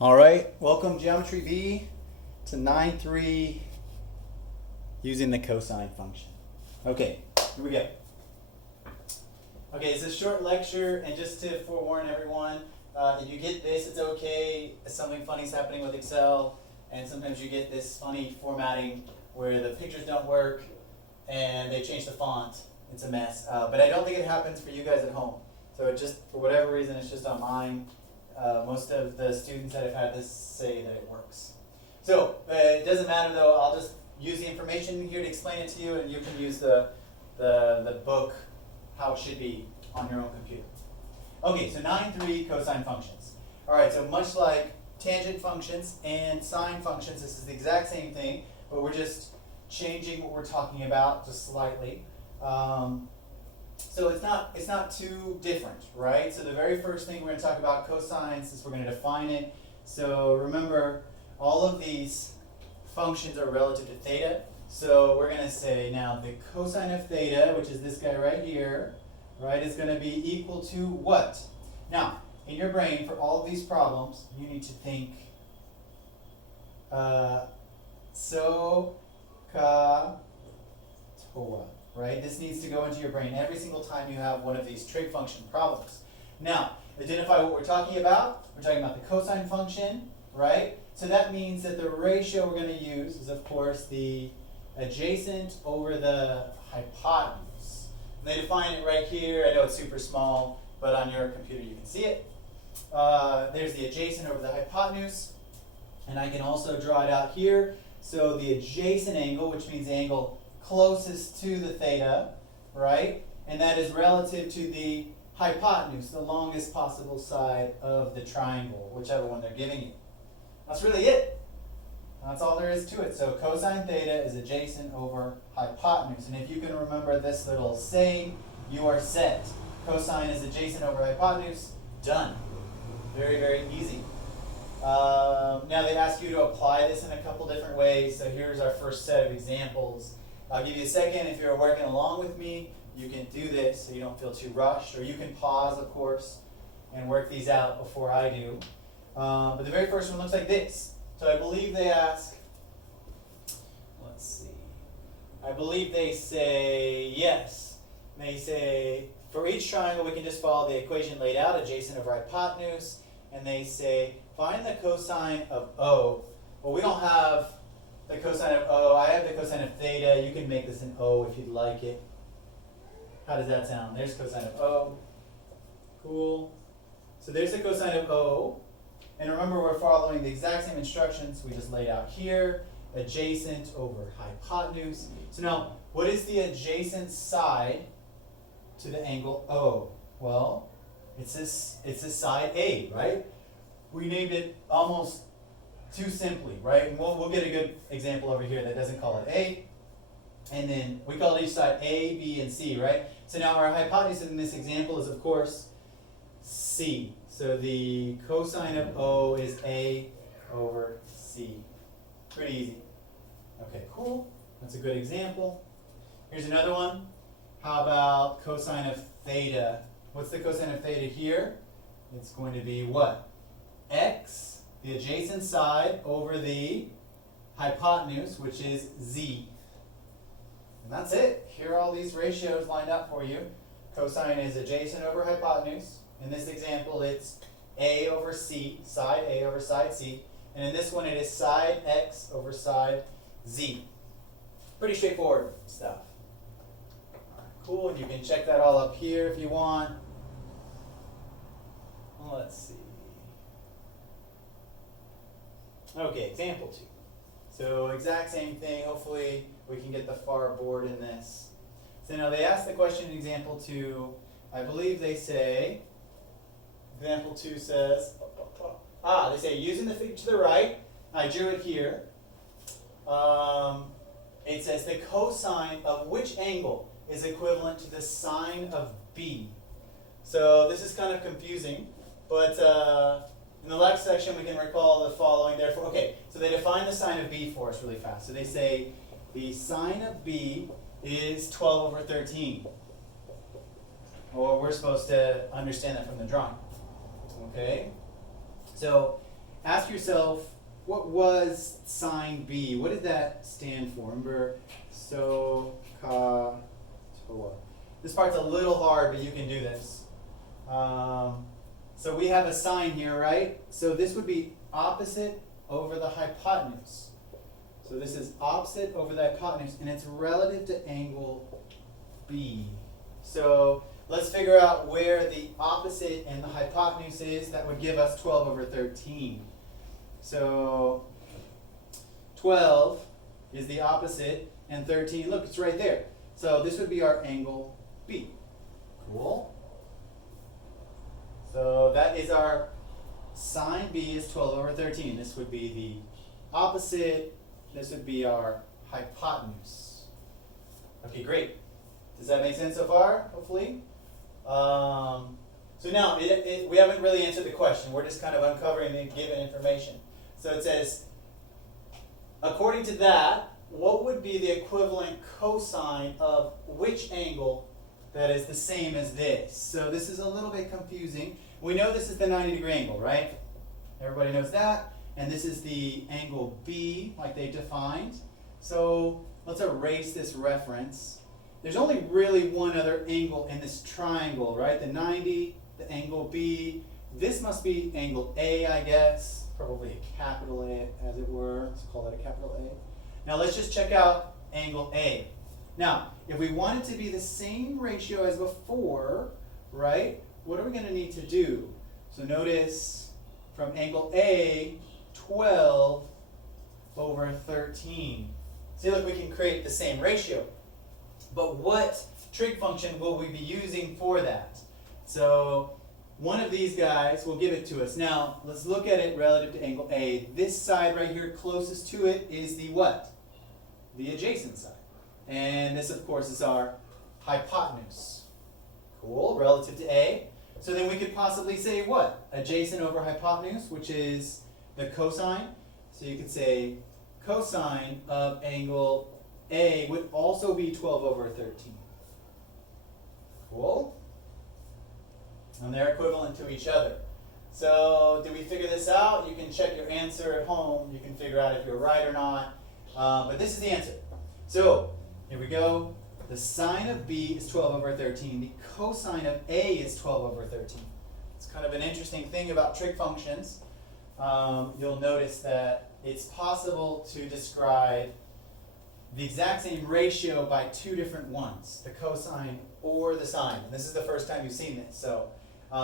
All right, welcome Geometry B to 9.3 using the cosine function. Okay, here we go. Okay, it's a short lecture, and just to forewarn everyone, if you get this, it's okay. Something funny's happening with Excel, and sometimes you get this funny formatting where the pictures don't work and they change the font. It's a mess, but I don't think it happens for you guys at home. So it just, for whatever reason, it's just on mine. Most of the students that have had this say that it works. So it doesn't matter though, I'll just use the information here to explain it to you, and you can use the book, how it should be, on your own computer. Okay, so 9.3 cosine functions. All right, so much like tangent functions and sine functions, this is the exact same thing, but we're just changing what we're talking about just slightly. So it's not too different, right? So the very first thing we're going to talk about cosines is we're going to define it. So remember, all of these functions are relative to theta. So we're going to say now the cosine of theta, which is this guy right here, right, is going to be equal to what? Now, in your brain, for all of these problems, you need to think so, ka, toa. Right? This needs to go into your brain every single time you have one of these trig function problems. Now, identify what we're talking about. We're talking about the cosine function, right? So that means that the ratio we're going to use is, of course, the adjacent over the hypotenuse. And they define it right here. I know it's super small, but on your computer you can see it. There's the adjacent over the hypotenuse. And I can also draw it out here. So the adjacent angle, which means the angle closest to the theta, right? And that is relative to the hypotenuse, the longest possible side of the triangle, whichever one they're giving you. That's really it. That's all there is to it. So cosine theta is adjacent over hypotenuse. And if you can remember this little saying, you are set. Cosine is adjacent over hypotenuse. Done. Very, very easy. Now they ask you to apply this in a couple different ways. So here's our first set of examples. I'll give you a second. If you're working along with me, you can do this so you don't feel too rushed, or you can pause, of course, and work these out before I do. But the very first one looks like this. So I believe they ask, let's see, I believe they say yes. They say for each triangle we can just follow the equation laid out, adjacent over hypotenuse, and they say find the cosine of O. Well, we don't have the cosine of O. I have the cosine of theta. You can make this an O if you'd like it. How does that sound? There's cosine of O. Cool. So there's the cosine of O. And remember, we're following the exact same instructions we just laid out here. Adjacent over hypotenuse. So now, what is the adjacent side to the angle O? Well, it's this side A, right? We named it almost too simply, right? And we'll get a good example over here that doesn't call it A. And then we call each side A, B, and C, right? So now our hypotenuse in this example is, of course, C. So the cosine of O is A over C. Pretty easy. Okay, cool. That's a good example. Here's another one. How about cosine of theta? What's the cosine of theta here? It's going to be what? X, the adjacent side, over the hypotenuse, which is Z. And that's it. Here are all these ratios lined up for you. Cosine is adjacent over hypotenuse. In this example, it's A over C, side A over side C. And in this one, it is side X over side Z. Pretty straightforward stuff. All right, cool. And you can check that all up here if you want. Let's see. Okay, example 2. So exact same thing. Hopefully we can get the far board in this. So now they ask the question in example 2. I believe they say, example 2 says, they say using the figure to the right, I drew it here. It says the cosine of which angle is equivalent to the sine of B. So this is kind of confusing, but in the next section, we can recall the following. Therefore, okay, so they define the sine of B for us really fast. So they say the sine of B is 12 over 13. Or we're supposed to understand that from the drawing. Okay? So ask yourself, what was sine B? What did that stand for? Remember, so, ka, toa. This part's a little hard, but you can do this. So we have a sine here, right? So this would be opposite over the hypotenuse. So this is opposite over the hypotenuse, and it's relative to angle B. So let's figure out where the opposite and the hypotenuse is. That would give us 12 over 13. So 12 is the opposite, and 13, look, it's right there. So this would be our angle B. Cool. So that is our sine B is 12 over 13. This would be the opposite. This would be our hypotenuse. Okay, great. Does that make sense so far, hopefully? So now, we haven't really answered the question. We're just kind of uncovering the given information. So it says, according to that, what would be the equivalent cosine of which angle that is the same as this? So this is a little bit confusing. We know this is the 90-degree angle, right? Everybody knows that. And this is the angle B, like they defined. So let's erase this reference. There's only really one other angle in this triangle, right? The 90, the angle B. This must be angle A, I guess. Probably a capital A, as it were. Let's call that a capital A. Now let's just check out angle A. Now, if we want it to be the same ratio as before, right, what are we going to need to do? So notice from angle A, 12 over 13. See, look, we can create the same ratio. But what trig function will we be using for that? So one of these guys will give it to us. Now, let's look at it relative to angle A. This side right here closest to it is the what? The adjacent side. And this, of course, is our hypotenuse. Cool, relative to A. So then we could possibly say what? Adjacent over hypotenuse, which is the cosine. So you could say cosine of angle A would also be 12 over 13. Cool. And they're equivalent to each other. So did we figure this out? You can check your answer at home. You can figure out if you're right or not. But this is the answer. So here we go. The sine of B is 12 over 13. The cosine of A is 12 over 13. It's kind of an interesting thing about trig functions. You'll notice that it's possible to describe the exact same ratio by two different ones, the cosine or the sine. And this is the first time you've seen this. So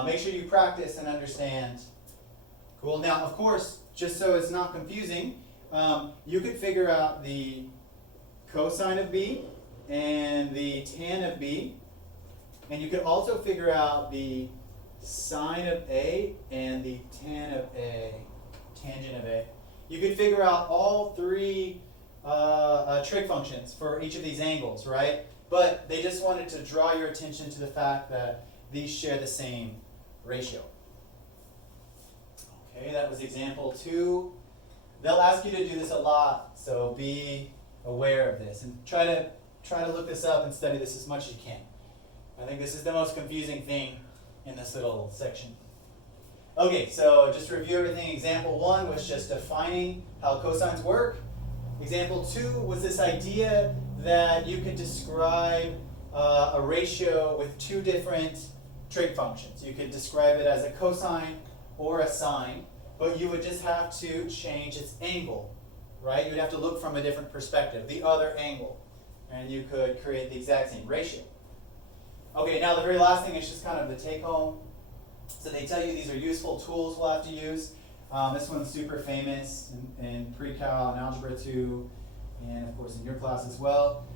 make sure you practice and understand. Cool. Now, of course, just so it's not confusing, you could figure out the cosine of B and the tan of B. And you could also figure out the sine of A and the tan of A, tangent of A. You could figure out all three trig functions for each of these angles, right? But they just wanted to draw your attention to the fact that these share the same ratio. Okay, that was example 2. They'll ask you to do this a lot, so be aware of this and try to look this up and study this as much as you can. I think this is the most confusing thing in this little section. Okay, so just to review everything. Example 1 was just defining how cosines work. Example 2 was this idea that you could describe a ratio with two different trig functions. You could describe it as a cosine or a sine, but you would just have to change its angle, right? You'd have to look from a different perspective, the other angle, and you could create the exact same ratio. Okay, now the very last thing is just kind of the take home. So they tell you these are useful tools we'll have to use. This one's super famous in pre-cal and algebra 2, and of course in your class as well.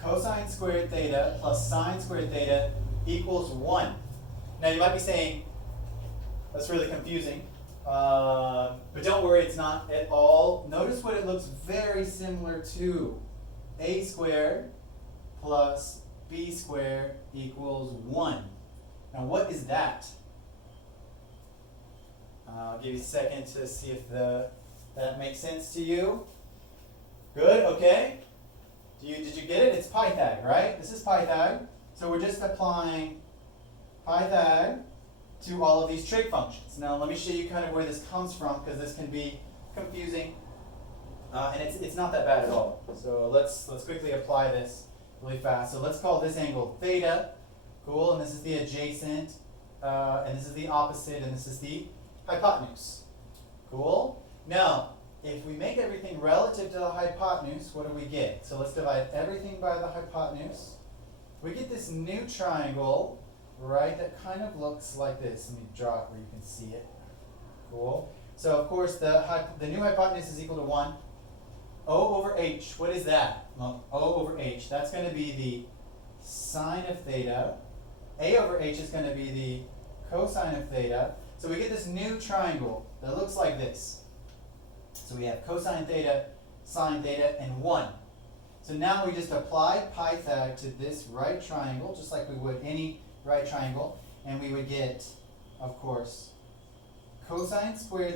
Cosine squared theta plus sine squared theta equals 1. Now you might be saying, that's really confusing. But don't worry, it's not at all. Notice what it looks very similar to. A squared plus b squared equals 1. Now what is that? I'll give you a second to see if that makes sense to you. Good, okay. Did you get it? It's Pythag, right? This is Pythag. So we're just applying Pythag to all of these trig functions. Now let me show you kind of where this comes from, because this can be confusing, and it's not that bad at all. So let's quickly apply this really fast. So let's call this angle theta, cool, and this is the adjacent, and this is the opposite, and this is the hypotenuse, cool. Now, if we make everything relative to the hypotenuse, what do we get? So let's divide everything by the hypotenuse. We get this new triangle, right, that kind of looks like this. Let me draw it where you can see it. Cool. So of course the new hypotenuse is equal to 1. O over h, what is that? Well, O over h, that's going to be the sine of theta. A over h is going to be the cosine of theta. So we get this new triangle that looks like this. So we have cosine theta, sine theta, and 1. So now we just apply Pythag to this right triangle, just like we would any right triangle, and we would get, of course, cosine squared